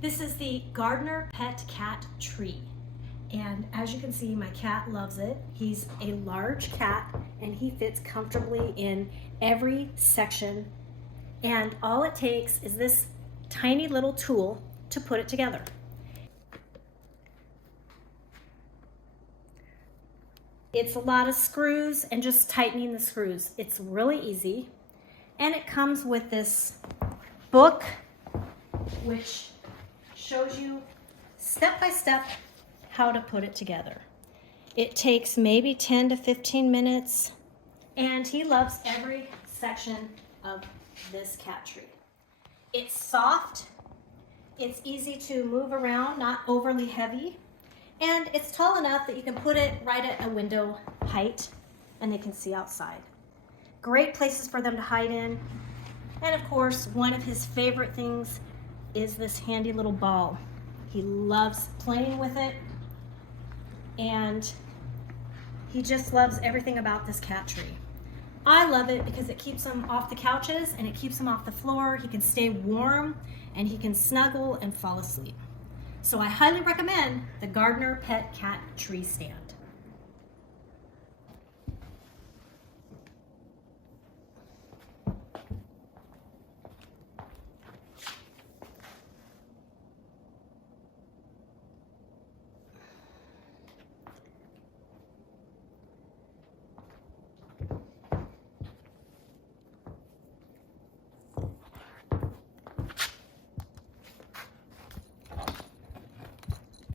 This is the Gardner Pet cat tree. And as you can see, my cat loves it. He's a large cat and he fits comfortably in every section. And all it takes is this tiny little tool to put it together. It's a lot of screws and just tightening the screws. It's really easy. And it comes with this book, which shows you step by step how to put it together. It takes maybe 10 to 15 minutes, and he loves every section of this cat tree. It's soft, it's easy to move around, not overly heavy, and it's tall enough that you can put it right at a window height and they can see outside. Great places for them to hide in. And of course, one of his favorite things is this handy little ball. He loves playing with it, and he just loves everything about this cat tree. I love it because it keeps him off the couches and it keeps him off the floor. He can stay warm and he can snuggle and fall asleep. So I highly recommend the Gardner Pet Cat Tree Stand.